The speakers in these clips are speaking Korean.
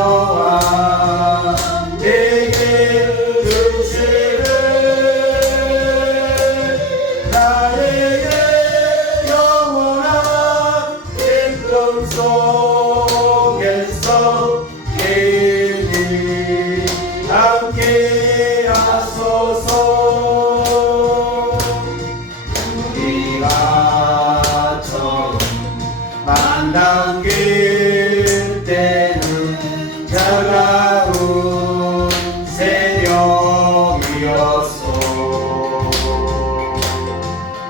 즐거워 내게 주시는 나에게 영원한 기쁨 속에서 계리 함께 하소서. 우리가 처음 만난 그때는 차가운 새벽이었어.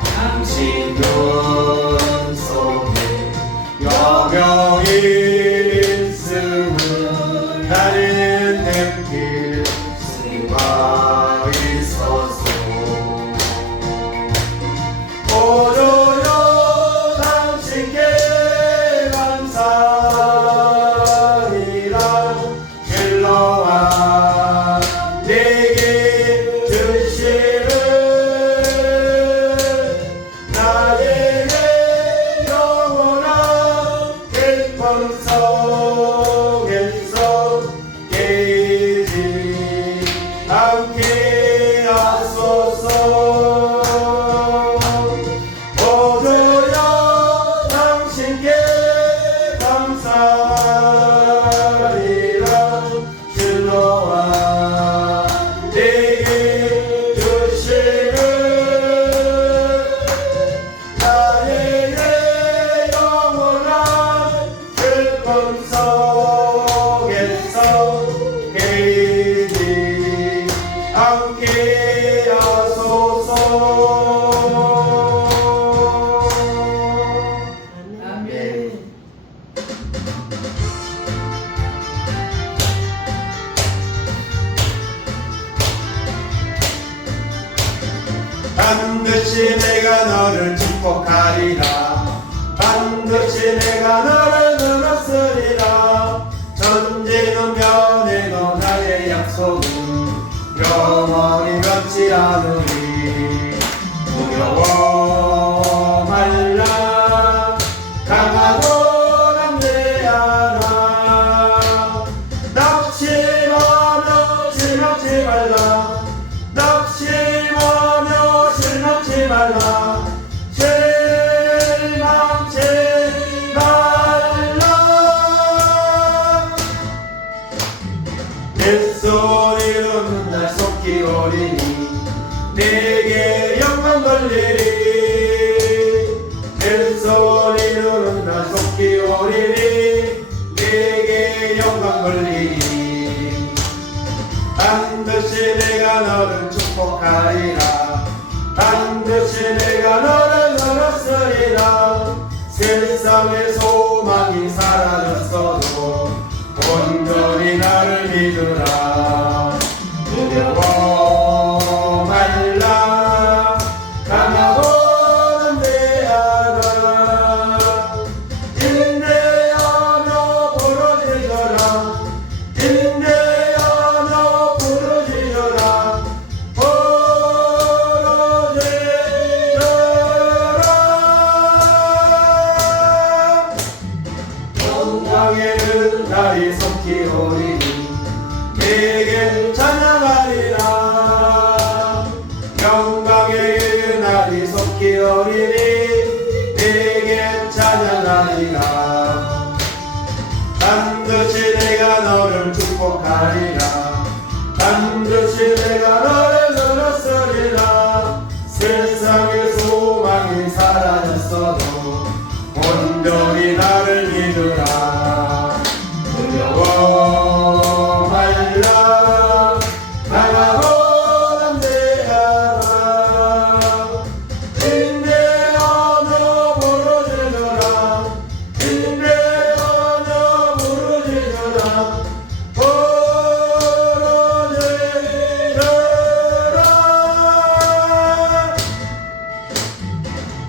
당신 눈 속에 여명이 있음을 나는 느낄 수가 있었어. 오로요 당신께 감사리라. 길러와 내게 주시는 나에게 영원한 기쁨 속에서 계시 함께 하소서. 오로여 당신께 감사리라. 즐거워 내게 주시는 나에게 영원한 기쁨 속에서 계시 함께 하소서. 아멘. 반드시 내가 너를 축복하리라. 반드시 내가 너를 늘었으리라. 전지는 변해도 나의 약속은 영원히 변치 않으리. 두려워 말라. 강하고 담대하라. 낙심하며 실망치 말라. 낙심하며 실망치 말라. 실망치 말라. 내 소리 듣는 날 속히 오리니 내게 영광 돌리리. 내 소리 듣는 날 속히 오리니 내게 영광 돌리니. 반드시 내가 너를 축복하리라. 반드시 내가 너를 늘었으리라. 세상의 소망이 사라졌어도 온전히 나를 믿으라. 두려워 말라. 강하고 담대하라. 인내하며 부르짖어라. 인내하며 부르짖어라. 부르짖어라. 영광의 날이 속히 오리니 내게 찬양하리라. 영광의 날이 속히 오리니 내게 찬양하리라. 반드시 내가 너를 축복하리라. 반드시 내가 너를 늘었으리라. 세상의 소망이 사라졌어도 온전히 나를 믿으라. 두려워 말라. 강하고 담대하라. 인내하며 부르짖어라. 인내하며 부르짖어라. 부르짖어라.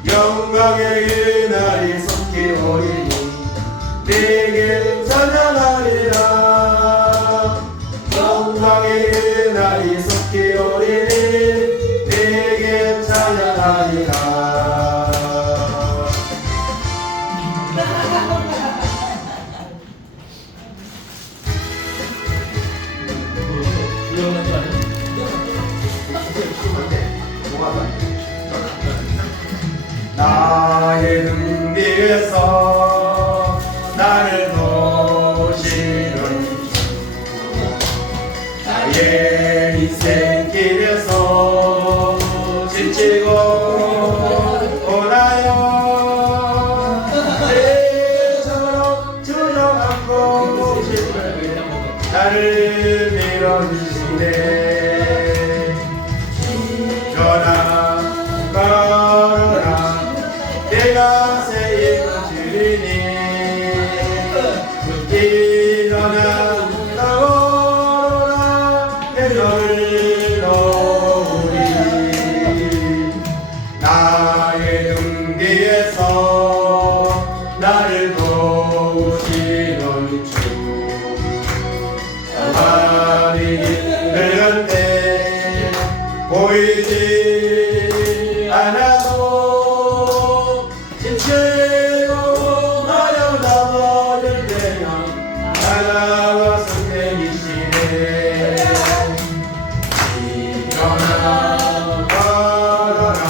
영광의 날이 속히 오리니 내게 찬양하리라. 영광의 날이 속히 오리니 내게 찬양하리라. 나의 등 뒤에서 나를 도우시는 나의 인생길에서 지치고 오나요 내처럼 주저앉고 싶을 나를 밀어주시네 전하 걸어라 내가 새 힘을 주리니 일어나 걸어라 내 너를 놓으리 나의 등 뒤에서 나를 도우시는 주 가만히 늙을 때 보이지 않아도 지치고 마려 넘어질 때면 다가와서 내미시네 일어나 걸어라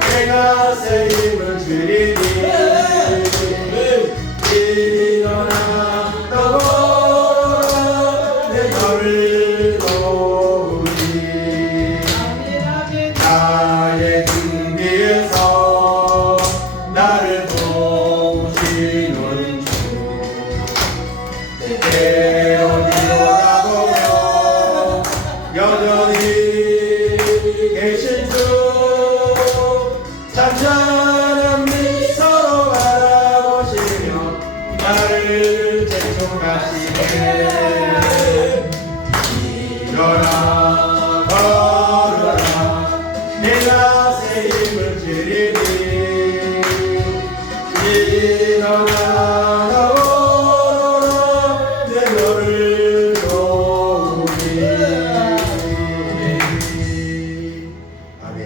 내가 새 힘을 주리니 일어나 걸어라 내 너를 도우리 나의 등 뒤에서 나를 도우시는 주 내 어디로 가보며 여전히 계신 주 잠잠한 미소로 바라보시며 나를 재촉하시네 일어나 걸어라 내가 새 힘을 주리니 일어나 걸어라 내 너를 도우리 아멘.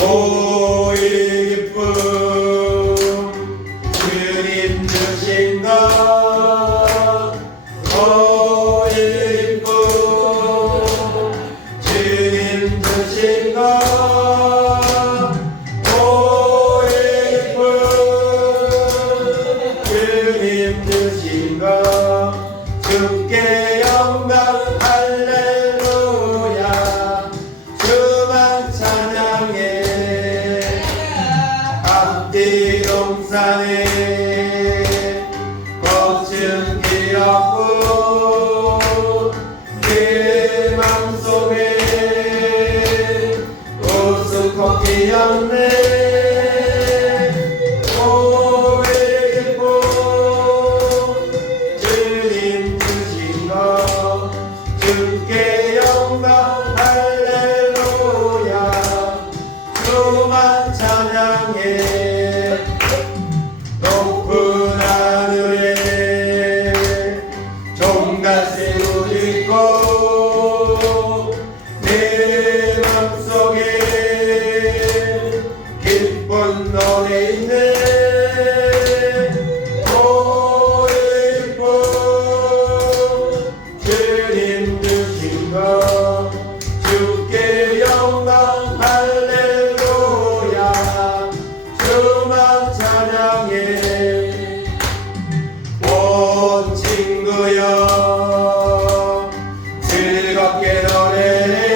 오 기쁨 주님 주신 것 오 기쁨 주님 주신 것 오 기쁨 주님 주신 것 주께 영광 할렐루야 주만 찬양해 앞뒤 동산에 꽃은 피었고 그 맘속에 우스꽃 피었네 오 기쁨 주님 주신 것 주께 영광 할렐루야 주만 찬양해 높은 하늘에 종갓새 우짖고 내 맘속에 기쁜 노래 있네 오 기쁨 주님 주신 것 주께 영광 할렐루야 주만 찬양해 온 친구여 즐겁게 노래해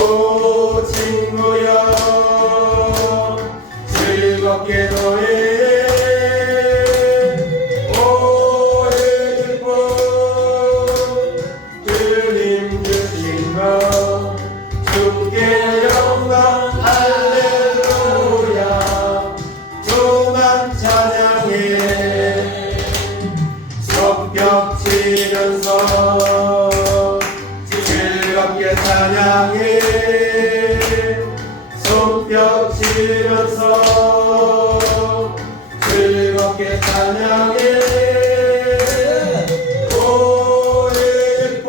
오 친구여 즐겁게 노래해 오 기쁨 주님 주신 것 주께 영광 할렐루야 주만 찬양해 손뼉 치면서 즐겁게 찬양해 손뼉 치면서 즐겁게 찬양해 오 기쁨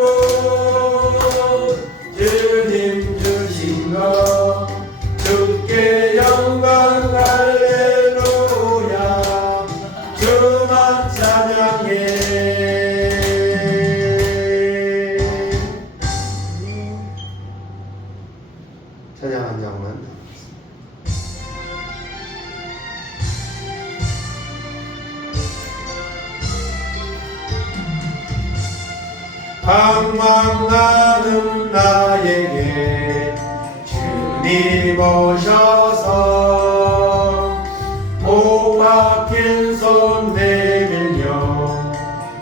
주님 주신 것 주께 영광 할렐루야 찬양 한 장만. 방황하는 나에게 주님 오셔서 목 박힌 손 내밀며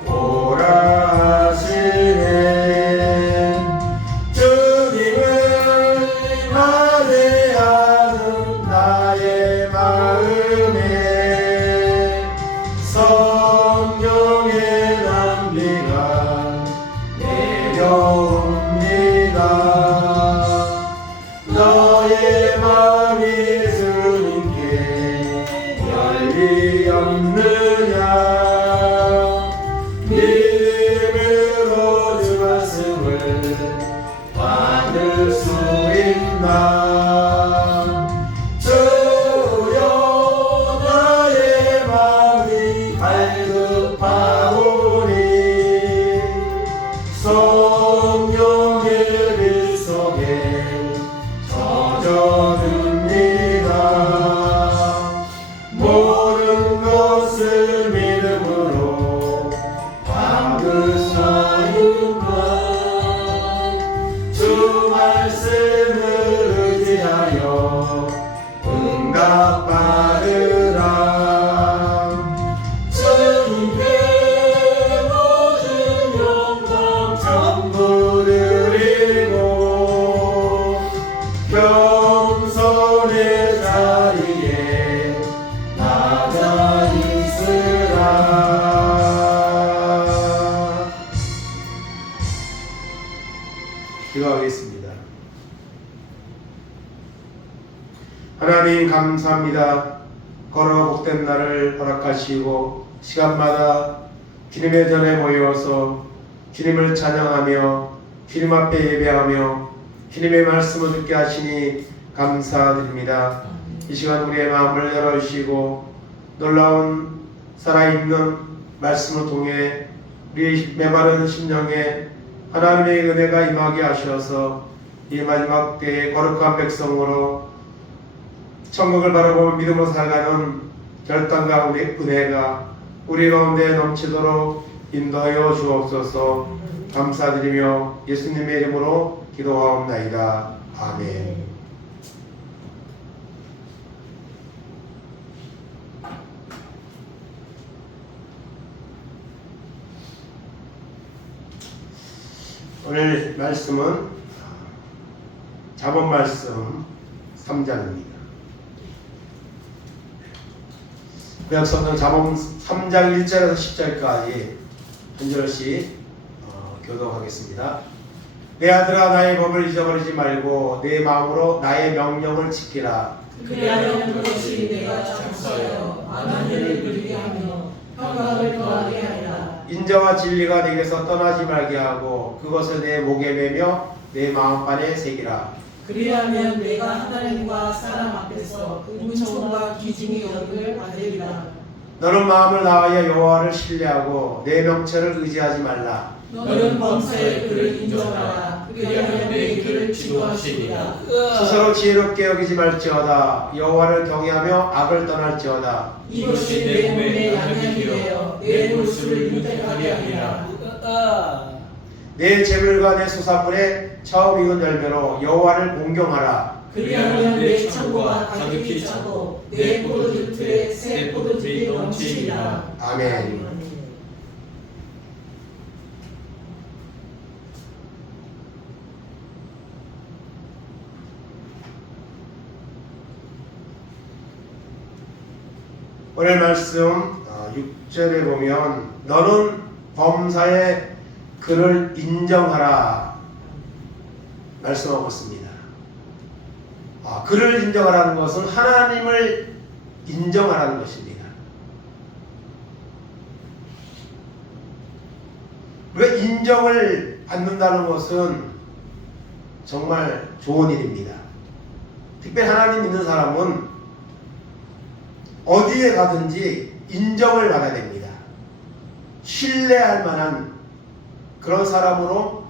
오라 하시네. 주님을 만회하는 나의 마음에 성령의 담비가 내려옵니다. 너의 마음이 주님께 열리었느냐. 믿음으로 주 말씀을 받을 수 있나. 주여 나의 마음이 갈급하오니 성령의 빛 속에 젖어듭니다. 모든 것을 믿음으로 받을 수 있나. 주 말씀을 의지하여 응답받으라. 주님께 모든 영광 전부 드리고 겸손의 자리에 낮아 있으라. 기도하겠습니다. 하나님 감사합니다. 걸어 복된 날을 허락하시고 시간마다 주님의 전에 모여서 주님을 찬양하며 주님 앞에 예배하며 주님의 말씀을 듣게 하시니 감사드립니다. 이 시간 우리의 마음을 열어주시고 놀라운 살아있는 말씀을 통해 우리의 메마른 심령에 하나님의 은혜가 임하게 하셔서 이 마지막 때에 거룩한 백성으로 천국을 바라보며 믿음으로 살아가는 결단과 우리의 은혜가 우리 가운데 넘치도록 인도하여 주옵소서. 감사드리며 예수님의 이름으로 기도하옵나이다. 아멘. 오늘 말씀은 잠언 말씀 3장입니다. 구약성경 잠언 3장 1절에서 10절까지 한 절씩 교독하겠습니다. 내 아들아 나의 법을 잊어버리지 말고 내 마음으로 나의 명령을 지키라. 그리하여 그것이 내가 장수하여 만한일을 누리게 하며 평강을 더하게 하리라. 인자와 진리가 내게서 떠나지 말게 하고 그것을 내 목에 매며 내 마음판에 새기라. 그리하면 내가 하나님과 사람 앞에서 은총과 기중의 영을 받으리라. 너는 마음을 다하여 여호와를 신뢰하고 내 명철을 의지하지 말라. 너는 범사에 그를 인정하라. 그리하면 내 길을 지도하시리라. 스스로 지혜롭게 여기지 말지어다. 여호와를 경외하며 악을 떠날지어다. 이것이 내 몸의 양약이 되어 내 골수를 윤택하게 하리라. 내 재물과 내 수산물에 처음 익은 열매로 여호와를 공경하라. 그리하면 내 창고가 가득히 차고 내 포도주 틀에 새 포도즙이 넘치리라. 아멘. 오늘 말씀 6절에 보면 너는 범사에 그를 인정하라 말씀하고 있습니다. 그를 인정하라는 것은 하나님을 인정하라는 것입니다. 우리가 인정을 받는다는 것은 정말 좋은 일입니다. 특별히 하나님 믿는 사람은 어디에 가든지 인정을 받아야 됩니다. 신뢰할 만한 그런 사람으로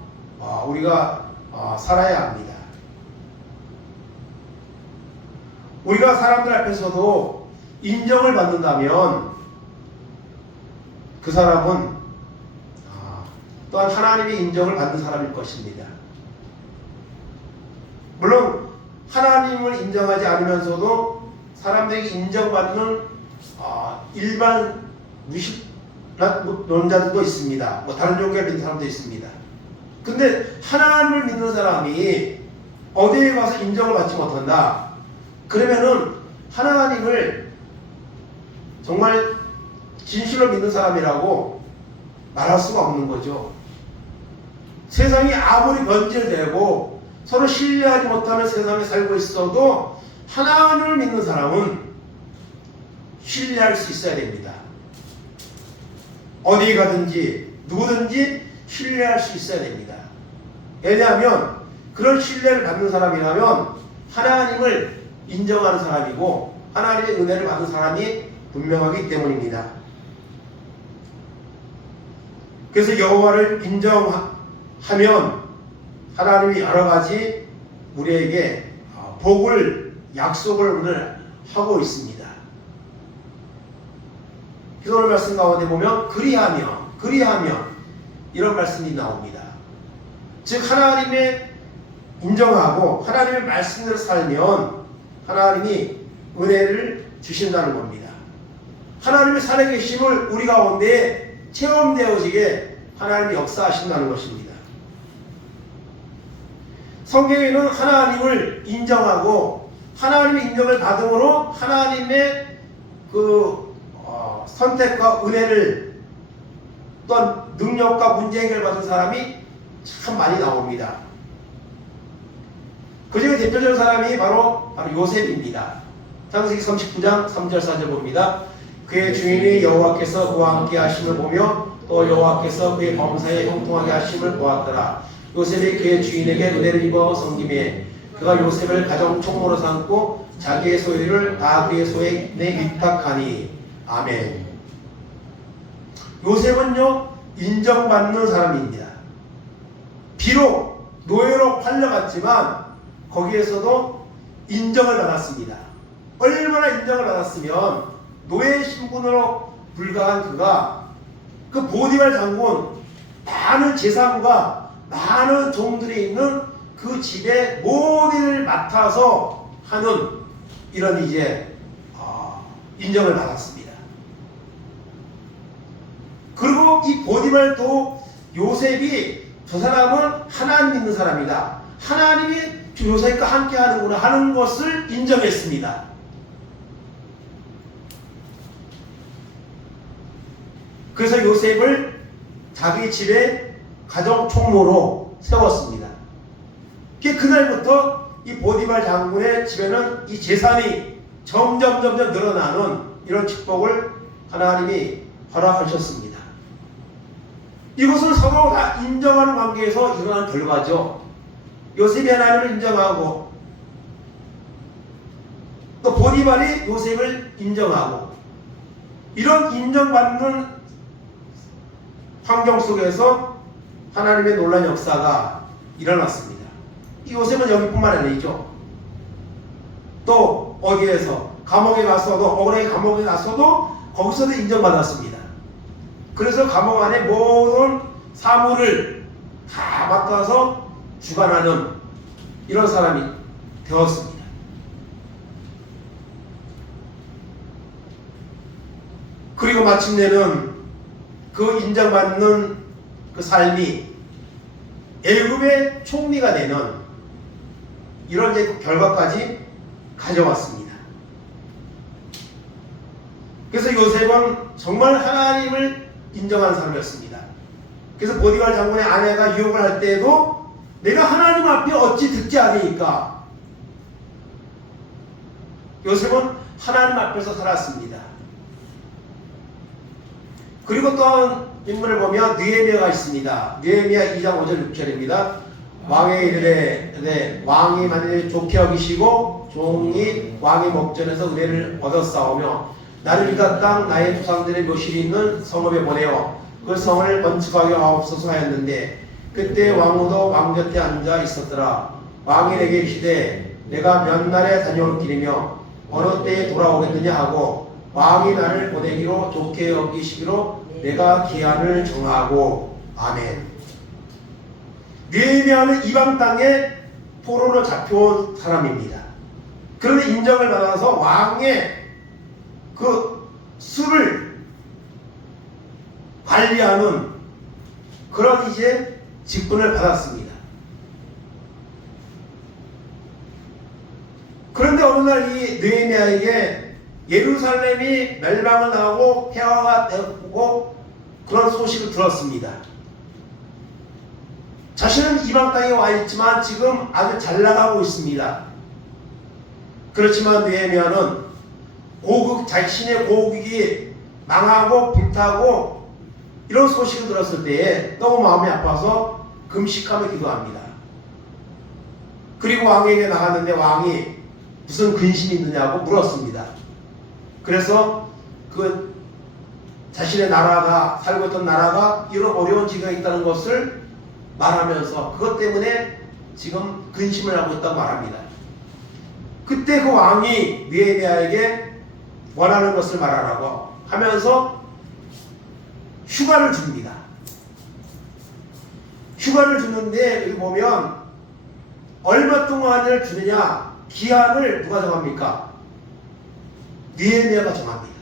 우리가 살아야 합니다. 우리가 사람들 앞에서도 인정을 받는다면 그 사람은 또한 하나님의 인정을 받는 사람일 것입니다. 물론 하나님을 인정하지 않으면서도 사람들에게 인정받는 일반 무신론자들도 있습니다. 다른 종교를 믿는 사람도 있습니다. 근데 하나님을 믿는 사람이 어디에 가서 인정을 받지 못한다. 그러면은 하나님을 정말 진실로 믿는 사람이라고 말할 수가 없는 거죠. 세상이 아무리 변질되고 서로 신뢰하지 못하는 세상에 살고 있어도 하나님을 믿는 사람은 신뢰할 수 있어야 됩니다. 어디 가든지 누구든지 신뢰할 수 있어야 됩니다. 왜냐하면 그런 신뢰를 받는 사람이라면 하나님을 인정하는 사람이고 하나님의 은혜를 받은 사람이 분명하기 때문입니다. 그래서 여호와를 인정하면 하나님이 여러 가지 우리에게 복을 약속을 오늘 하고 있습니다. 그래서 오늘 말씀 가운데 보면 그리하며 이런 말씀이 나옵니다. 즉 하나님의 인정하고 하나님의 말씀대로 살면 하나님이 은혜를 주신다는 겁니다. 하나님의 살아계심을 우리 가운데 체험되어지게 하나님이 역사하신다는 것입니다. 성경에는 하나님을 인정하고 하나님의 인정을 받음으로 하나님의 선택과 은혜를 또한 능력과 문제 해결 받은 사람이 참 많이 나옵니다. 그 중에 대표적인 사람이 바로 요셉입니다. 창세기 39장 3절 4절 봅니다. 그의 주인이 여호와께서 그와 함께 하심을 보며 또 여호와께서 그의 범사에 형통하게 하심을 보았더라. 요셉이 그의 주인에게 은혜를 입어 섬기매 그가 요셉을 가정 총무로 삼고 자기의 소유를 다 그의 소에 위탁하니. 아멘. 요셉은요 인정받는 사람입니다. 비록 노예로 팔려갔지만 거기에서도 인정을 받았습니다. 얼마나 인정을 받았으면 노예 신분으로 불과한 그가 그 보디발 장군 많은 재산과 많은 종들이 있는 그 집의 모든 일을 맡아서 하는 이런 인정을 받았습니다. 그리고 이 보디발도 요셉이 저 사람은 하나님 믿는 사람이다. 하나님이 요셉과 함께 하는구나 하는 것을 인정했습니다. 그래서 요셉을 자기 집의 가정 총무로 세웠습니다. 그날부터 이 보디발 장군의 집에는 이 재산이 점점 늘어나는 이런 축복을 하나님이 허락하셨습니다. 이것은 서로 다 인정하는 관계에서 일어난 결과죠. 요셉이 하나님을 인정하고 또 보디발이 요셉을 인정하고 이런 인정받는 환경 속에서 하나님의 놀라운 역사가 일어났습니다. 이 요셉은 여기뿐만 아니죠. 또 어디에서 감옥에 가서도 억울하게 감옥에 가서도 거기서도 인정받았습니다. 그래서 감옥 안에 모든 사물을 다 맡아서 주관하는 이런 사람이 되었습니다. 그리고 마침내는 그 인정받는 그 삶이 애굽의 총리가 되는 이런 결과까지 가져왔습니다. 그래서 요셉은 정말 하나님을 인정하는 사람이었습니다. 그래서 보디발 장군의 아내가 유혹을 할 때에도 내가 하나님 앞에 어찌 듣지 않으니까 요셉은 하나님 앞에서 살았습니다. 그리고 또 한 인물을 보면 느헤미야가 있습니다. 느헤미야 2장 5절 6절입니다. 왕의 이르되 왕이 만일 좋게 여기시고 종이 왕의 목전에서 은혜를 얻었사오며 나를 유다 땅 나의 조상들의 묘실이 있는 성읍에 보내어 그 성을 건축하게 하옵소서 하였는데 그때 왕후도 왕 곁에 앉아 있었더라. 왕이 내게 이르시되 내가 몇 날에 다녀올 길이며 어느 때에 돌아오겠느냐 하고 왕이 나를 보내기로 좋게 여기시기로 내가 기한을 정하고. 아멘. 느헤미야는 이방 땅에 포로로 잡혀온 사람입니다. 그런데 인정을 받아서 왕의 그 수를 관리하는 그런 이제 직분을 받았습니다. 그런데 어느 날 이 느헤미야에게 예루살렘이 멸망을 당하고 폐허가 되고 그런 소식을 들었습니다. 자신은 이방 땅에 와 있지만 지금 아주 잘 나가고 있습니다. 그렇지만 느헤미야는 자신의 고국이 망하고 불타고 이런 소식을 들었을 때에 너무 마음이 아파서 금식하며 기도합니다. 그리고 왕에게 나갔는데 왕이 무슨 근심이 있느냐고 물었습니다. 그래서 그 자신의 나라가 살고 있던 나라가 이런 어려운 지경에 있다는 것을 말하면서 그것 때문에 지금 근심을 하고 있다고 말합니다. 그때 그 왕이 느헤미야에게 원하는 것을 말하라고 하면서 휴가를 줍니다. 휴가를 주는데 여기 보면 얼마 동안을 주느냐 기한을 누가 정합니까? 느헤미야가 정합니다.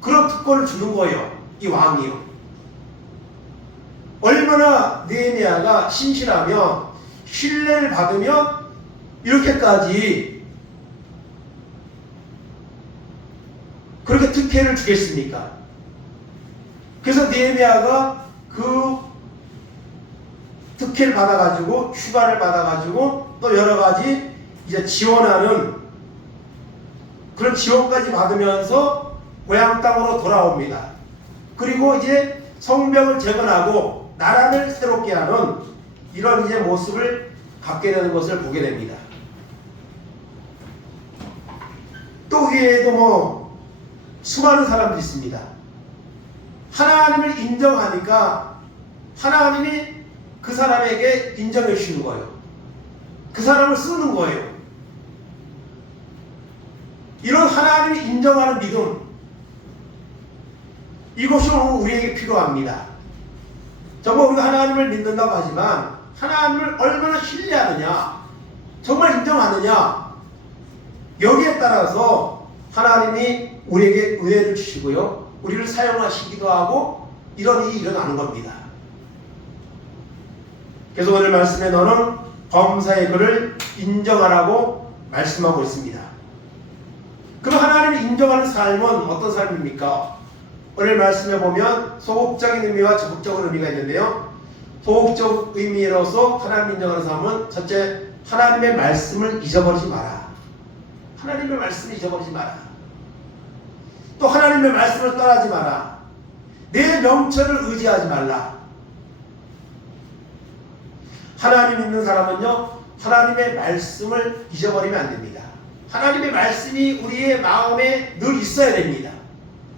그런 특권을 주는 거예요. 이 왕이요. 얼마나 느헤미야가 신실하면 신뢰를 받으면 이렇게까지 그렇게 특혜를 주겠습니까? 그래서 느헤미야가 그 특혜를 받아가지고 휴가를 받아가지고 또 여러가지 이제 지원하는 그런 지원까지 받으면서 고향 땅으로 돌아옵니다. 그리고 이제 성벽을 재건하고 나라를 새롭게 하는 이런 이제 모습을 갖게 되는 것을 보게 됩니다. 또 위에도 뭐 수많은 사람들이 있습니다. 하나님을 인정하니까 하나님이 그 사람에게 인정해 주시는 거예요. 그 사람을 쓰는 거예요. 이런 하나님을 인정하는 믿음, 이것이 오늘 우리에게 필요합니다. 정말 우리가 하나님을 믿는다고 하지만 하나님을 얼마나 신뢰하느냐, 정말 인정하느냐, 여기에 따라서 하나님이 우리에게 은혜를 주시고요, 우리를 사용하시기도 하고 이런 일이 일어나는 겁니다. 그래서 오늘 말씀에 너는 범사의 그를 인정하라고 말씀하고 있습니다. 그럼 하나님을 인정하는 삶은 어떤 삶입니까? 오늘 말씀에 보면 소극적인 의미와 적극적인 의미가 있는데요. 소극적 의미로서 하나님 인정하는 삶은 첫째, 하나님의 말씀을 잊어버리지 마라. 하나님의 말씀을 잊어버리지 마라. 또 하나님의 말씀을 떠나지 마라. 내 명철을 의지하지 말라. 하나님 믿는 사람은요, 하나님의 말씀을 잊어버리면 안 됩니다. 하나님의 말씀이 우리의 마음에 늘 있어야 됩니다.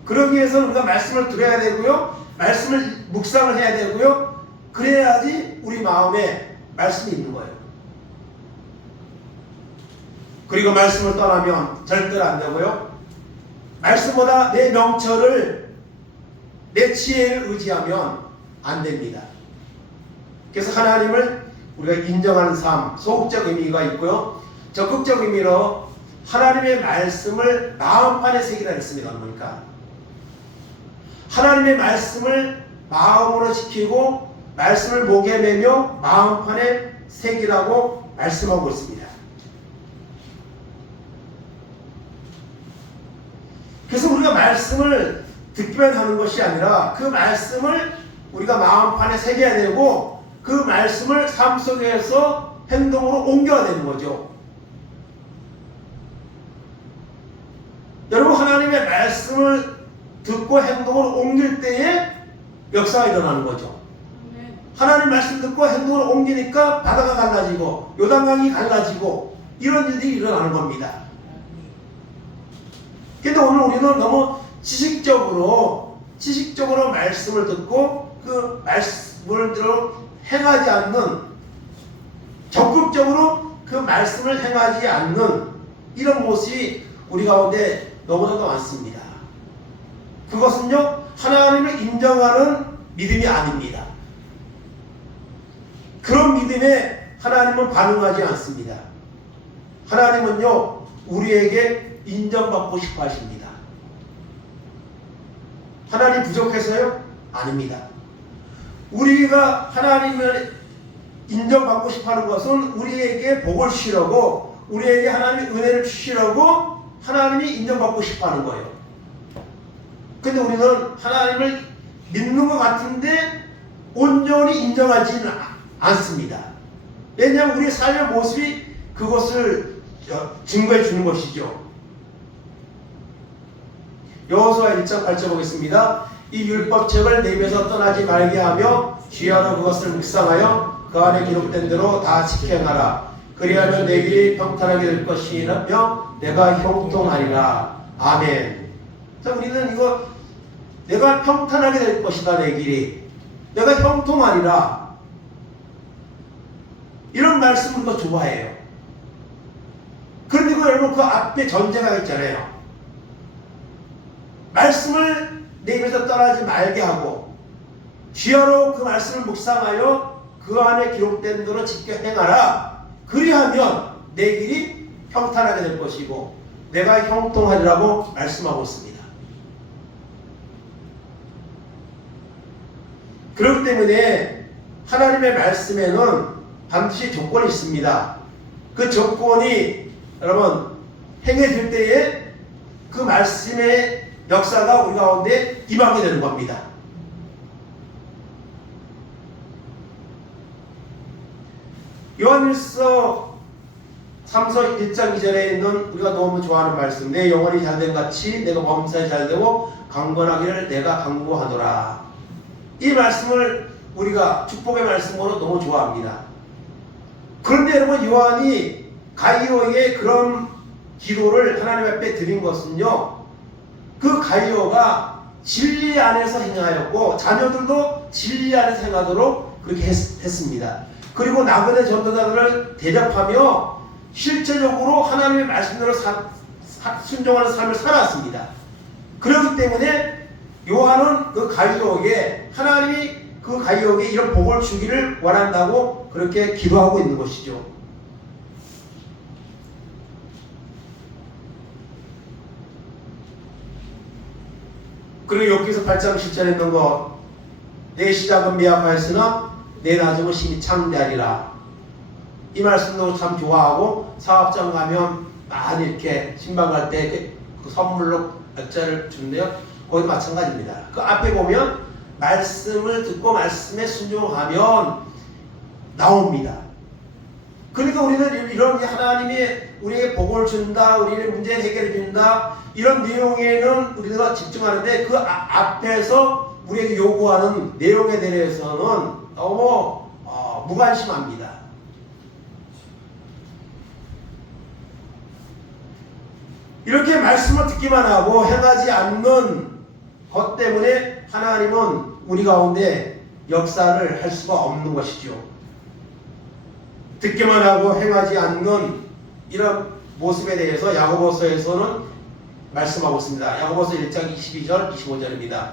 그러기 위해서는 우리가 말씀을 들어야 되고요, 말씀을 묵상을 해야 되고요, 그래야지 우리 마음에 말씀이 있는 거예요. 그리고 말씀을 떠나면 절대로 안 되고요, 말씀보다 내 명철을, 내 지혜를 의지하면 안 됩니다. 그래서 하나님을 우리가 인정하는 삶, 소극적 의미가 있고요, 적극적 의미로 하나님의 말씀을 마음판에 새기라 했습니다. 그러니까 하나님의 말씀을 마음으로 지키고 말씀을 목에 매며 마음판에 새기라고 말씀하고 있습니다. 그래서 우리가 말씀을 듣기만 하는 것이 아니라 그 말씀을 우리가 마음판에 새겨야 되고 그 말씀을 삶 속에서 행동으로 옮겨야 되는 거죠. 여러분, 하나님의 말씀을 듣고 행동으로 옮길 때에 역사가 일어나는 거죠. 하나님 말씀 듣고 행동으로 옮기니까 바다가 갈라지고 요단강이 갈라지고 이런 일들이 일어나는 겁니다. 근데 오늘 우리는 너무 지식적으로 말씀을 듣고 그 말씀을 행하지 않는, 적극적으로 그 말씀을 행하지 않는 이런 모습이 우리 가운데 너무나도 많습니다. 그것은요, 하나님을 인정하는 믿음이 아닙니다. 그런 믿음에 하나님은 반응하지 않습니다. 하나님은요, 우리에게 인정받고 싶어 하십니다. 하나님 부족해서요? 아닙니다. 우리가 하나님을 인정받고 싶어 하는 것은 우리에게 복을 주시려고, 우리에게 하나님의 은혜를 주시려고 하나님이 인정받고 싶어 하는 거예요. 근데 우리는 하나님을 믿는 것 같은데 온전히 인정하지는 않습니다. 왜냐하면 우리의 삶의 모습이 그것을 증거해 주는 것이죠. 여호수아 1장 8절 보겠습니다. 이 율법책을 내 입에서 떠나지 말게 하며 주야로 그것을 묵상하여 그 안에 기록된 대로 다 지켜행하라. 그리하면 내 길이 평탄하게 될 것이며 내가 형통하리라. 아멘. 자, 우리는 이거 내가 평탄하게 될 것이다. 내 길이 내가 형통하리라, 이런 말씀을 우리가 좋아해요. 그런데 여러분, 그 앞에 전제가 있잖아요. 말씀을 내 입에서 떠나지 말게 하고 주야로 그 말씀을 묵상하여 그 안에 기록된 대로 지켜 행하라. 그리하면 내 길이 평탄하게 될 것이고 내가 형통하리라고 말씀하고 있습니다. 그렇기 때문에 하나님의 말씀에는 반드시 조건이 있습니다. 그 조건이 여러분 행해질 때에 그 말씀의 역사가 우리 가운데 임하게 되는 겁니다. 요한일서 3서 1장 2절에 있는 우리가 너무 좋아하는 말씀, 내 영혼이 잘된 같이 내가 범사에 잘되고 강건하기를 내가 강구하노라. 이 말씀을 우리가 축복의 말씀으로 너무 좋아합니다. 그런데 여러분, 요한이 가이오에게 그런 기도를 하나님 앞에 드린 것은요, 그 가이오가 진리 안에서 행하였고 자녀들도 진리 안에서 행하도록 그렇게 했습니다. 그리고 나그네 전도자들을 대접하며 실제적으로 하나님의 말씀대로 순종하는 삶을 살았습니다. 그렇기 때문에 요한은 그 가이오에게, 하나님이 그 가이오에게 이런 복을 주기를 원한다고 그렇게 기도하고 있는 것이죠. 그리고 여기서 8장 7절에 있는 거, 내 시작은 미약하였으나 내 나중은 심히 창대하리라. 이 말씀도 참 좋아하고, 사업장 가면 많이 이렇게 신방 갈 때 그 선물로 액자를 주는데요, 거기도 마찬가지입니다. 그 앞에 보면 말씀을 듣고 말씀에 순종하면 나옵니다. 그러니까 우리는 이런 하나님이 우리에게 복을 준다, 우리의 문제 해결해 준다, 이런 내용에는 우리가 집중하는데 그 앞에서 우리에게 요구하는 내용에 대해서는 너무 무관심합니다. 이렇게 말씀을 듣기만 하고 행하지 않는 것 때문에 하나님은 우리 가운데 역사를 할 수가 없는 것이죠. 듣기만 하고 행하지 않는 이런 모습에 대해서 야고보서에서는 말씀하고 있습니다. 야고보서 1장 22절 25절입니다.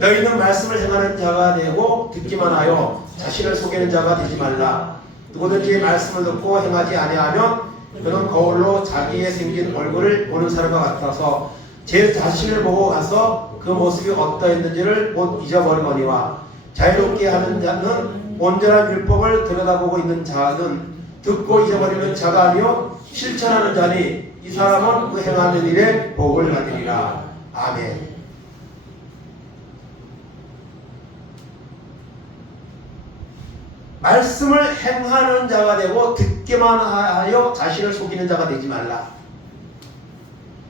너희는 말씀을 행하는 자가 되고 듣기만 하여 자신을 속이는 자가 되지 말라. 누구든지 말씀을 듣고 행하지 아니하면 그는 거울로 자기의 생긴 얼굴을 보는 사람과 같아서 제 자신을 보고 가서 그 모습이 어떠했는지를 못 잊어버리거니와, 자유롭게 하는 자는 온전한 율법을 들여다보고 있는 자는 듣고 잊어버리는 자가 아니요 실천하는 자니 이 사람은 그 행하는 일에 복을 받으리라. 아멘. 말씀을 행하는 자가 되고 듣기만 하여 자신을 속이는 자가 되지 말라.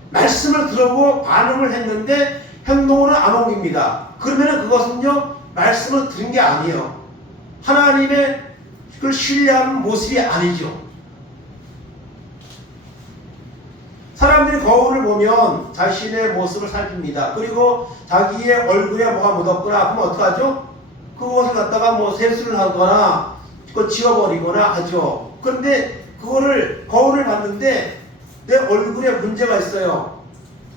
말씀을 들어보고 반응을 했는데 행동으로는 안 옮깁니다. 그러면 그것은요, 말씀을 들은 게 아니에요. 하나님의 그걸 신뢰하는 모습이 아니죠. 사람들이 거울을 보면 자신의 모습을 살핍니다. 그리고 자기의 얼굴에 뭐가 묻었구나 그러면 어떡하죠? 그것을 갖다가 뭐 세수를 하거나 그걸 지워버리거나 하죠. 그런데 그거를 거울을 봤는데 내 얼굴에 문제가 있어요.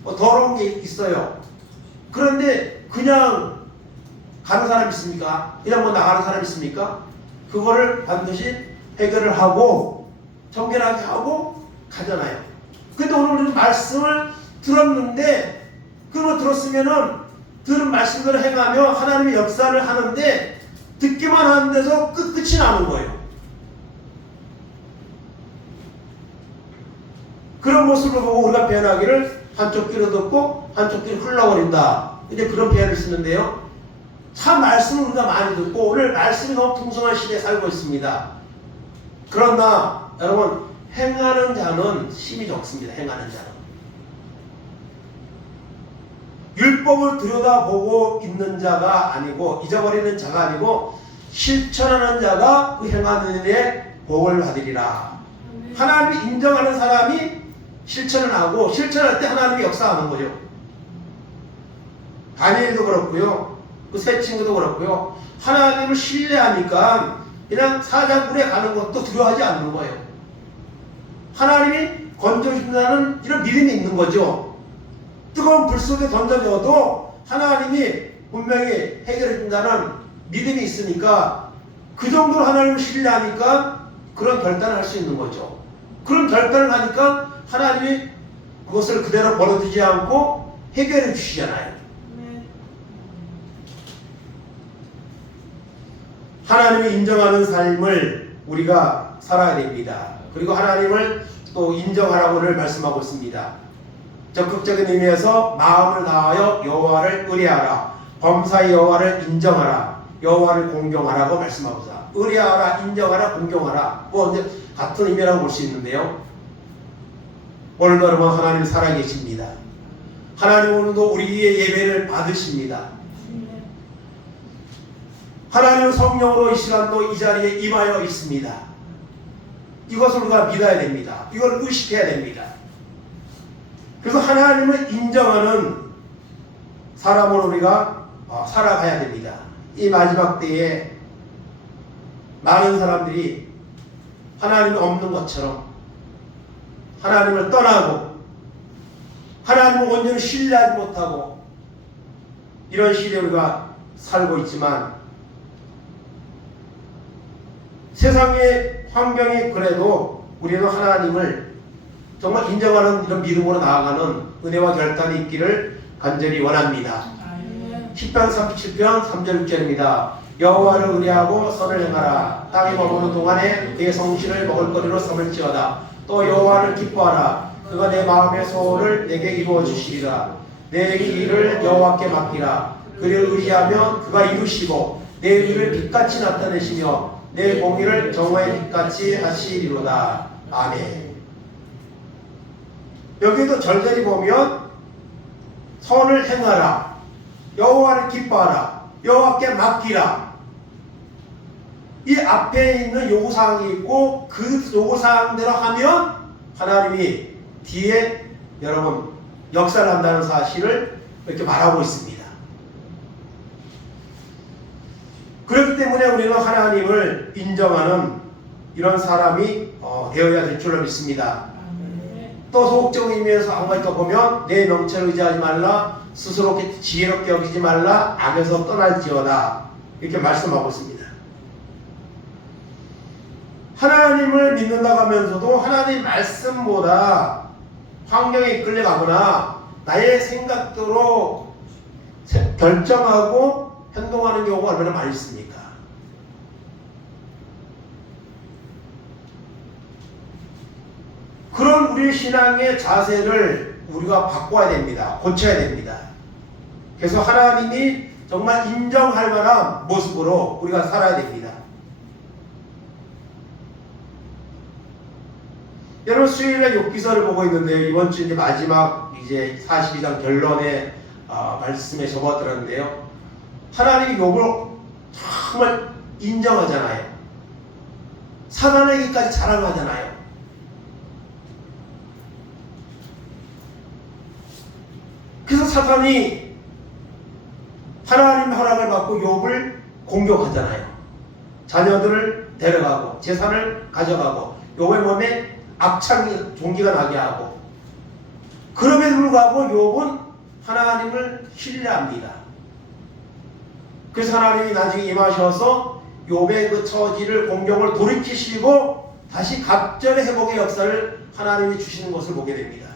뭐 더러운 게 있어요. 그런데 그냥 가는 사람 있습니까? 그냥 뭐 나가는 사람 있습니까? 그거를 반드시 해결을 하고 정결하게 하고 가잖아요. 근데 오늘 우리는 말씀을 들었는데 그거 들었으면은 들은 말씀대로 행하며 하나님의 역사를 하는데 듣기만 하는 데서 끝이 나는 거예요. 그런 모습을 보고 우리가 변하기를 한쪽 귀로 듣고 한쪽 귀로 흘러버린다. 이제 그런 표현을 쓰는데요. 참 말씀을 우리가 많이 듣고 오늘 말씀이 너무 풍성한 시대에 살고 있습니다. 그러나 여러분 행하는 자는 힘이 적습니다. 행하는 자는 율법을 들여다보고 있는 자가 아니고 잊어버리는 자가 아니고 실천하는 자가 그 행하는 일에 복을 받으리라. 하나님이 인정하는 사람이 실천을 하고 실천할 때 하나님이 역사하는 거죠. 다니엘도 그렇고요. 그 세 친구도 그렇고요. 하나님을 신뢰하니까 그냥 사자굴에 가는 것도 두려워하지 않는 거예요. 하나님이 건져주신다는 이런 믿음이 있는 거죠. 뜨거운 불 속에 던져져도 하나님이 분명히 해결해준다는 믿음이 있으니까 그 정도로 하나님을 신뢰하니까 그런 결단을 할 수 있는 거죠. 그런 결단을 하니까 하나님이 그것을 그대로 버려두지 않고 해결해 주시잖아요. 하나님이 인정하는 삶을 우리가 살아야 됩니다. 그리고 하나님을 또 인정하라고 오늘 말씀하고 있습니다. 적극적인 의미에서 마음을 다하여 여호와를 의뢰하라. 범사의 여호와를 인정하라. 여호와를 공경하라고 말씀하고자. 의뢰하라, 인정하라, 공경하라. 뭐 이제 같은 의미라고 볼 수 있는데요. 오늘도 여러분 하나님 살아계십니다. 하나님 오늘도 우리의 예배를 받으십니다. 하나님은 성령으로 이 시간도 이 자리에 임하여 있습니다. 이것을 우리가 믿어야 됩니다. 이걸 의식해야 됩니다. 그래서 하나님을 인정하는 사람으로 우리가 살아가야 됩니다. 이 마지막 때에 많은 사람들이 하나님이 없는 것처럼 하나님을 떠나고 하나님을 온전히 신뢰하지 못하고 이런 시대에 우리가 살고 있지만 세상의 환경이 그래도 우리는 하나님을 정말 인정하는 이런 믿음으로 나아가는 은혜와 결단이 있기를 간절히 원합니다. 시편 37편 3절 6절입니다. 여호와를 의뢰하고 선을 행하라. 땅에 머무는 동안에 그의 성실을 먹을거리로 삼을지어다. 또 여호와를 기뻐하라. 그가 내 마음의 소원을 내게 이루어 주시리라. 내 길을 여호와께 맡기라. 그를 의지하면 그가 이루시고 내 의를 빛같이 나타내시며 내 공의를 정오의 빛같이 하시리로다. 아멘. 여기도 절절히 보면 선을 행하라. 여호와를 기뻐하라. 여호와께 맡기라. 이 앞에 있는 요구사항이 있고 그 요구사항대로 하면 하나님이 뒤에 여러분 역사를 한다는 사실을 이렇게 말하고 있습니다. 그렇기 때문에 우리는 하나님을 인정하는 이런 사람이 되어야 될 줄로 믿습니다. 또 소극적인 의미에서 한 가지 더 보면 내 명체를 의지하지 말라. 스스로 지혜롭게 여기지 말라. 악에서 떠날지어다. 이렇게 말씀하고 있습니다. 하나님을 믿는다고 하면서도 하나님 말씀보다 환경에 이끌려가거나 나의 생각대로 결정하고 행동하는 경우가 얼마나 많이 있습니까? 그런 우리 신앙의 자세를 우리가 바꿔야 됩니다. 고쳐야 됩니다. 그래서 하나님이 정말 인정할 만한 모습으로 우리가 살아야 됩니다. 여러분 수요일에 욥기서를 보고 있는데요. 이번 주 이제 마지막 이제 42장 결론의 말씀에 접어들었는데요. 하나님이 욥을 정말 인정하잖아요. 사단에게까지 자랑하잖아요. 그래서 사탄이 하나님의 허락을 받고 욥을 공격하잖아요. 자녀들을 데려가고 재산을 가져가고 욥의 몸에 악창이 종기가 나게 하고 그럼에도 불구하고 욥은 하나님을 신뢰합니다. 그래서 하나님이 나중에 임하셔서 욥의 그 처지를 공경을 돌이키시고 다시 갑절의 회복의 역사를 하나님이 주시는 것을 보게 됩니다.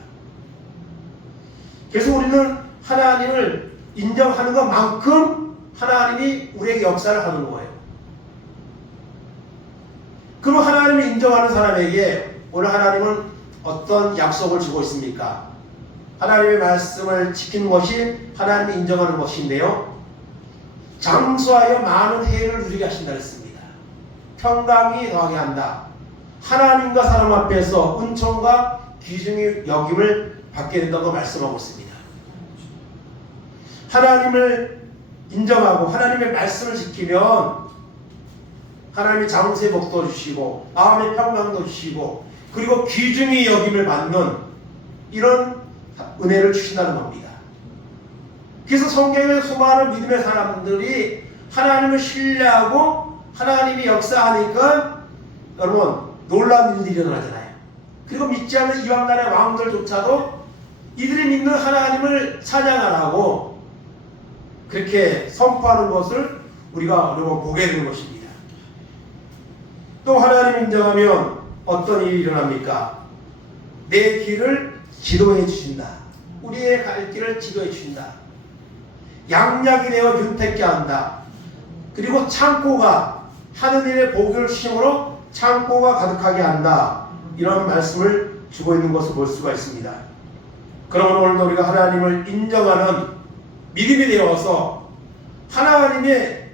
그래서 우리는 하나님을 인정하는 것만큼 하나님이 우리에게 역사를 하는 거예요. 그럼 하나님을 인정하는 사람에게 오늘 하나님은 어떤 약속을 주고 있습니까? 하나님의 말씀을 지키는 것이 하나님이 인정하는 것인데요. 장수하여 많은 해를 누리게 하신다 했습니다. 평강이 더하게 한다. 하나님과 사람 앞에서 은총과 귀중히 여김을 받게 된다고 말씀하고 있습니다. 하나님을 인정하고 하나님의 말씀을 지키면 하나님이 장수의 복도 주시고 마음의 평강도 주시고 그리고 귀중히 여김을 받는 이런 은혜를 주신다는 겁니다. 그래서 성경에 수많은 믿음의 사람들이 하나님을 신뢰하고 하나님이 역사하니까 여러분 놀라운 일들이 일어나잖아요. 그리고 믿지 않는 이방간의 왕들조차도 이들이 믿는 하나님을 찬양하라고 그렇게 선포하는 것을 우리가 여러분 보게 되는 것입니다. 또 하나님 인정하면 어떤 일이 일어납니까? 내 길을 지도해 주신다. 우리의 갈 길을 지도해 주신다. 양약이 되어 윤택케 한다. 그리고 창고가 하느님의 복을 주심으로 창고가 가득하게 한다. 이런 말씀을 주고 있는 것을 볼 수가 있습니다. 그러면 오늘도 우리가 하나님을 인정하는 믿음이 되어서 하나님의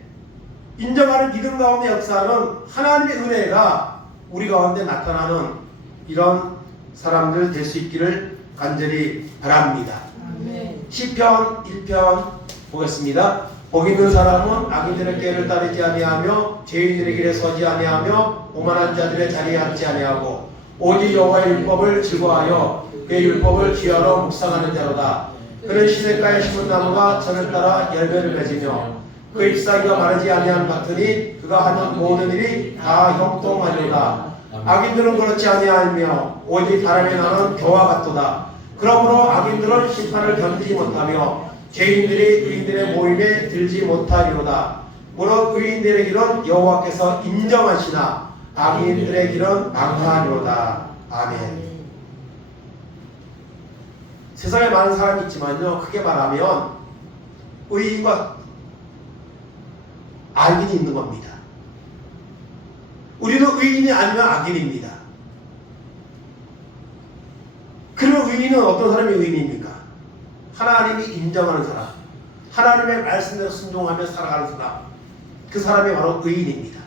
인정하는 믿음 가운데 역사하는 하나님의 은혜가 우리 가운데 나타나는 이런 사람들 될 수 있기를 간절히 바랍니다. 시편 1편 보겠습니다. 복 있는 사람은 악인들의 길을 따르지 아니하며 죄인들의 길에 서지 아니하며 오만한 자들의 자리에 앉지 아니하고 오직 여호와의 율법을 즐거워하여 그의 율법을 귀하러 묵상하는 자로다. 그는 시냇가에 심은 나무가 저를 따라 열매를 맺으며 그 잎사귀가 마르지 아니함 같으니 그가 하는 모든 일이 다 형통하리로다. 악인들은 그렇지 아니하며 오직 바람에 나는 겨와 같도다. 그러므로 악인들은 심판을 견디지 못하며 죄인들이 의인들의 모임에 들지 못하리로다. 무릇 의인들의 길은 여호와께서 인정하시나 악인들의 길은 망하리로다. 아멘. 세상에 많은 사람이 있지만요, 크게 말하면 의인과 악인이 있는 겁니다. 우리는 의인이 아니면 악인입니다. 그러면 의인은 어떤 사람이 의인입니까? 하나님이 인정하는 사람, 하나님의 말씀대로 순종하며 살아가는 사람, 그 사람이 바로 의인입니다.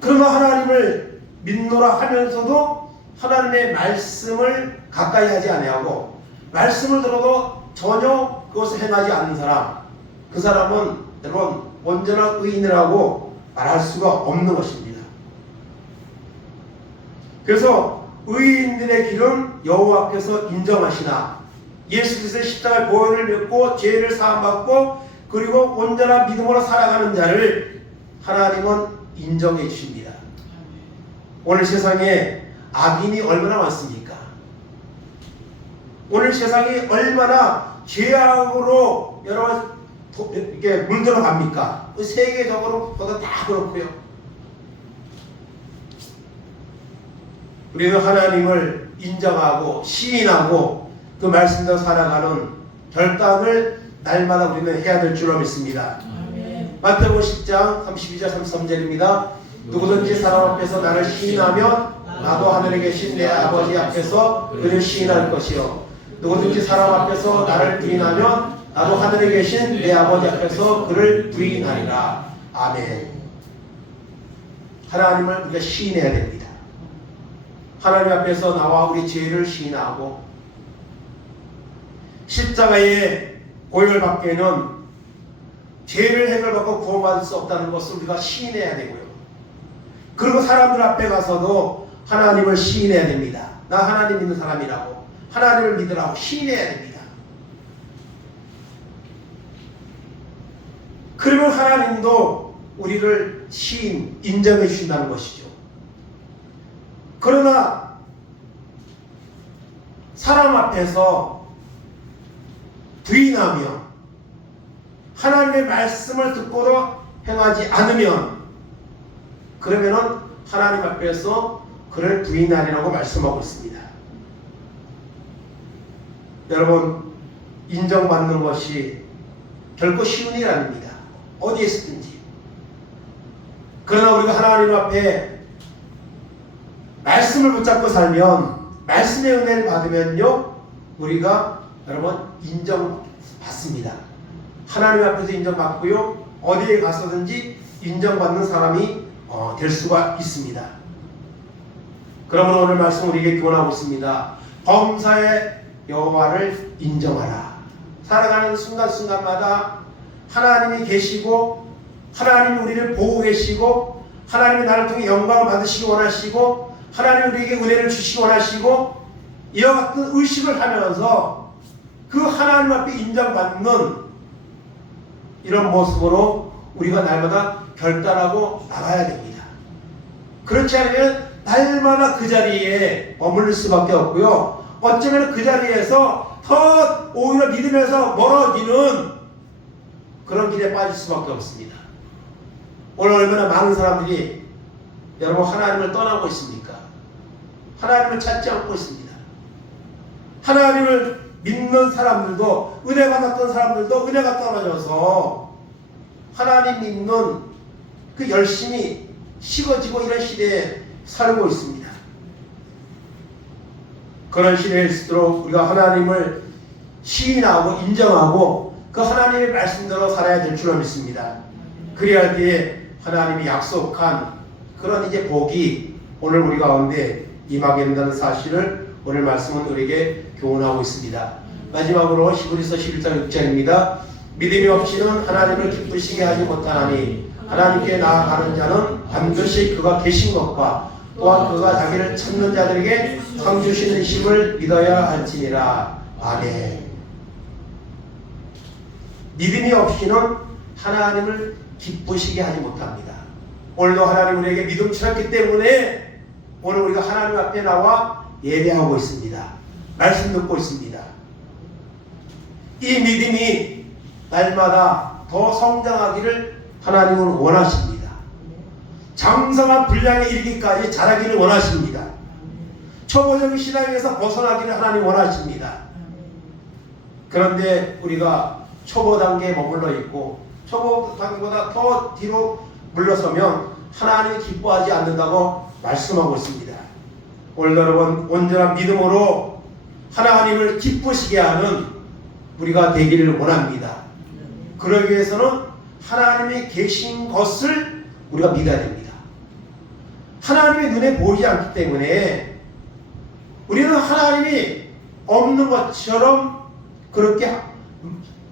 그러나 하나님을 믿노라 하면서도 하나님의 말씀을 가까이 하지 아니하고 말씀을 들어도 전혀 그것을 행하지 않는 사람, 그 사람은 여러분 온전한 의인이라고 말할 수가 없는 것입니다. 그래서 의인들의 길은 여호와께서 인정하시나 예수 그리스도의 십자가의 보혈을 믿고 죄를 사함받고 그리고 온전한 믿음으로 살아가는 자를 하나님은 인정해 주십니다. 오늘 세상에 악인이 얼마나 많습니까? 오늘 세상이 얼마나 죄악으로 여러분 이렇게 물들어 갑니까? 세계적으로 보다 다 그렇고요. 우리는 하나님을 인정하고 시인하고 그 말씀대로 살아가는 결단을 날마다 우리는 해야 될 줄로 믿습니다. 마태복음 10장 32절 33절입니다. 누구든지 사람 앞에서 나를 시인하면 나도 하늘에 계신 내 아버지 앞에서 그를 시인할 것이요 누구든지 사람 앞에서 나를 부인하면 나도 하늘에 계신 내 아버지 앞에서 그를 부인하리라. 아멘. 하나님을 우리가 시인해야 됩니다. 하나님 앞에서 나와 우리 죄를 시인하고 십자가의 보혈을 받기에는 죄를 해결받고 구원받을 수 없다는 것을 우리가 시인해야 되고요. 그리고 사람들 앞에 가서도 하나님을 시인해야 됩니다. 나 하나님 믿는 사람이라고 하나님을 믿으라고 시인해야 됩니다. 그러면 하나님도 우리를 시인, 인정해 주신다는 것이죠. 그러나 사람 앞에서 부인하며 하나님의 말씀을 듣고도 행하지 않으면 그러면은 하나님 앞에서 그를 부인하리라고 말씀하고 있습니다. 여러분, 인정받는 것이 결코 쉬운 일 아닙니다. 어디에 있든지. 그러나 우리가 하나님 앞에 말씀을 붙잡고 살면, 말씀의 은혜를 받으면요, 우리가 여러분 인정받습니다. 하나님 앞에서 인정받고요, 어디에 가서든지 인정받는 사람이 될 수가 있습니다. 그러면 오늘 말씀 우리에게 교훈하고 있습니다. 범사의 여호와를 인정하라. 살아가는 순간순간마다 하나님이 계시고, 하나님이 우리를 보고 계시고, 하나님이 나를 통해 영광을 받으시기 원하시고, 하나님이 우리에게 은혜를 주시기 원하시고, 이와 같은 의식을 하면서 그 하나님 앞에 인정받는 이런 모습으로 우리가 날마다 결단하고 나가야 됩니다. 그렇지 않으면 날마다 그 자리에 머무를 수밖에 없고요, 어쩌면 그 자리에서 더 오히려 믿음에서 멀어지는 그런 길에 빠질 수밖에 없습니다. 오늘 얼마나 많은 사람들이 여러분 하나님을 떠나고 있습니까? 하나님을 찾지 않고 있습니다. 하나님을 믿는 사람들도, 은혜 받았던 사람들도 은혜가 떨어져서 하나님 믿는 그 열심이 식어지고 이런 시대에 살고 있습니다. 그런 시대일수록 우리가 하나님을 시인하고 인정하고 그 하나님의 말씀대로 살아야 될 줄로 믿습니다. 그리할 때에 하나님이 약속한 그런 이제 복이 오늘 우리 가운데 임하게 된다는 사실을 오늘 말씀은 우리에게 교훈하고 있습니다. 마지막으로 히브리서 11장 6절입니다. 믿음이 없이는 하나님을 기쁘시게 하지 못하나니 하나님께 나아가는 자는 반드시 그가 계신 것과 또한 그가 자기를 찾는 자들에게 상 주시는 힘을 믿어야 할지니라. 아멘. 믿음이 없이는 하나님을 기쁘시게 하지 못합니다. 오늘도 하나님 우리에게 믿음 주셨기 때문에 오늘 우리가 하나님 앞에 나와 예배하고 있습니다. 말씀 듣고 있습니다. 이 믿음이 날마다 더 성장하기를 하나님은 원하십니다. 장성한 분량에 이르기까지 자라기를 원하십니다. 초보적인 신앙에서 벗어나기를 하나님 원하십니다. 그런데 우리가 초보 단계에 머물러 있고 초보 단계보다 더 뒤로 물러서면 하나님이 기뻐하지 않는다고 말씀하고 있습니다. 오늘 여러분 온전한 믿음으로 하나님을 기쁘시게 하는 우리가 되기를 원합니다. 그러기 위해서는 하나님이 계신 것을 우리가 믿어야 됩니다. 하나님의 눈에 보이지 않기 때문에 우리는 하나님이 없는 것처럼 그렇게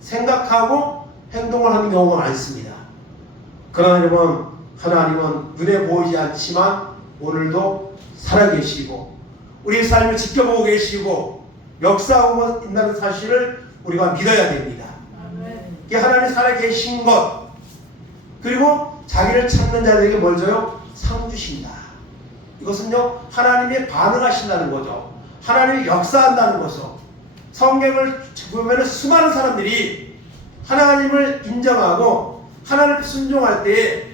생각하고 행동을 하는 경우가 많습니다. 그러나 여러분, 하나님은 눈에 보이지 않지만 오늘도 살아계시고 우리의 삶을 지켜보고 계시고 역사하고 있다는 사실을 우리가 믿어야 됩니다. 이게 하나님이 살아계신 것, 그리고 자기를 찾는 자들에게 뭘 줘요? 상 주신다. 이것은요, 하나님이 반응하신다는 거죠. 하나님이 역사한다는 거죠. 성경을 보면 수많은 사람들이 하나님을 인정하고 하나님을 순종할 때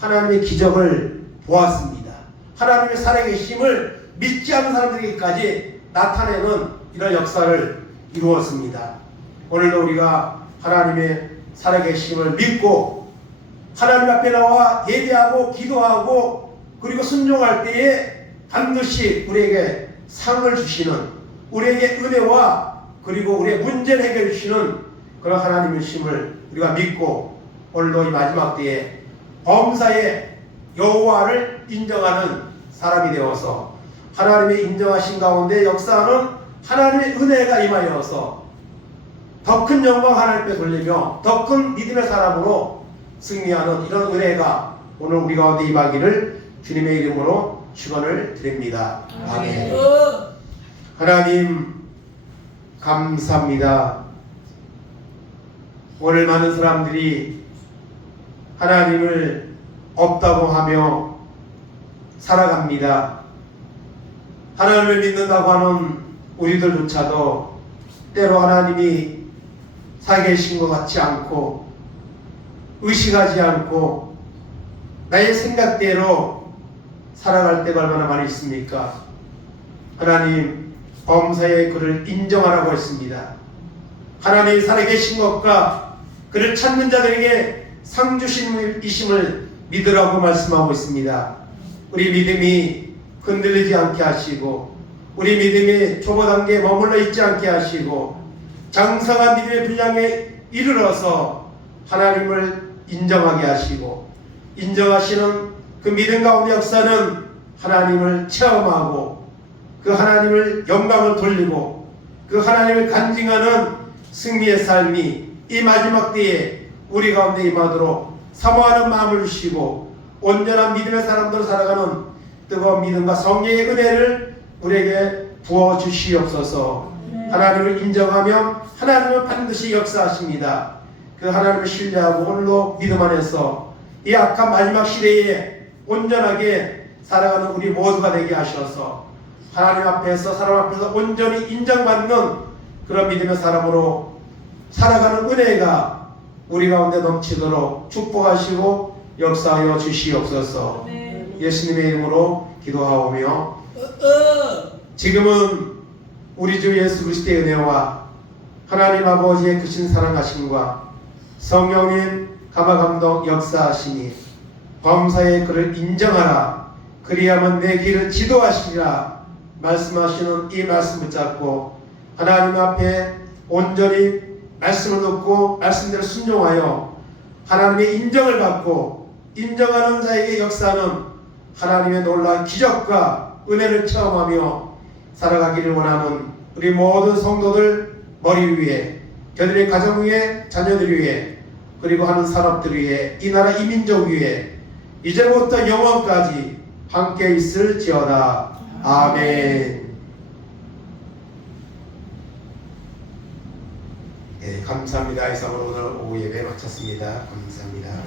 하나님의 기적을 보았습니다. 하나님의 살아계심을 믿지 않는 사람들에게까지 나타내는 이런 역사를 이루었습니다. 오늘도 우리가 하나님의 살아계심을 믿고 하나님 앞에 나와 예배하고 기도하고 그리고 순종할 때에 반드시 우리에게 상을 주시는, 우리에게 은혜와 그리고 우리의 문제를 해결해 주시는 그런 하나님의 심을 우리가 믿고 오늘도 이 마지막 때에 범사의 여호와를 인정하는 사람이 되어서 하나님의 인정하신 가운데 역사하는 하나님의 은혜가 임하여서 더 큰 영광 하나님께 돌리며 더 큰 믿음의 사람으로 승리하는 이런 은혜가 오늘 우리 가운데 임하기를 주님의 이름으로 축원을 드립니다. 아멘. 하나님 감사합니다. 오늘 많은 사람들이 하나님을 없다고 하며 살아갑니다. 하나님을 믿는다고 하는 우리들조차도 때로 하나님이 살아계신 것 같지 않고 의식하지 않고 나의 생각대로 살아갈 때가 얼마나 많이 있습니까? 하나님 범사에 그를 인정하라고 했습니다. 하나님이 살아계신 것과 그를 찾는 자들에게 상 주신 이심을 믿으라고 말씀하고 있습니다. 우리 믿음이 흔들리지 않게 하시고 우리 믿음이 초보 단계에 머물러 있지 않게 하시고 장성한 믿음의 분량에 이르러서 하나님을 인정하게 하시고 인정하시는 그 믿음 가운데 역사는 하나님을 체험하고 그 하나님을 영광을 돌리고 그 하나님을 간증하는 승리의 삶이 이 마지막 때에 우리 가운데 임하도록 사모하는 마음을 주시고 온전한 믿음의 사람들로 살아가는 뜨거운 믿음과 성령의 은혜를 우리에게 부어주시옵소서. 하나님을 인정하며 하나님은 반드시 역사하십니다. 그 하나님을 신뢰하고 오늘도 믿음 안에서 이 악한 마지막 시대에 온전하게 살아가는 우리 모두가 되게 하셔서 하나님 앞에서 사람 앞에서 온전히 인정받는 그런 믿음의 사람으로 살아가는 은혜가 우리 가운데 넘치도록 축복하시고 역사하여 주시옵소서. 예수님의 이름으로 기도하오며 지금은 우리 주 예수 그리스도의 은혜와 하나님 아버지의 크신 사랑하심과 성령님 감화감동 역사하시니 범사에 그를 인정하라 그리하면 내 길을 지도하시리라 말씀하시는 이 말씀 붙잡고 하나님 앞에 온전히 말씀을 듣고 말씀대로 순종하여 하나님의 인정을 받고 인정하는 자에게 역사는 하나님의 놀라운 기적과 은혜를 체험하며 살아가기를 원하는 우리 모든 성도들 머리 위에 그들의 가정 위에 자녀들 위에 그리고 하는 산업들 위에 이 나라 이민족 위에 이제부터 영원까지 함께 있을지어다. 아멘. 네, 감사합니다. 이상으로 오늘 오후 예배 마쳤습니다. 감사합니다.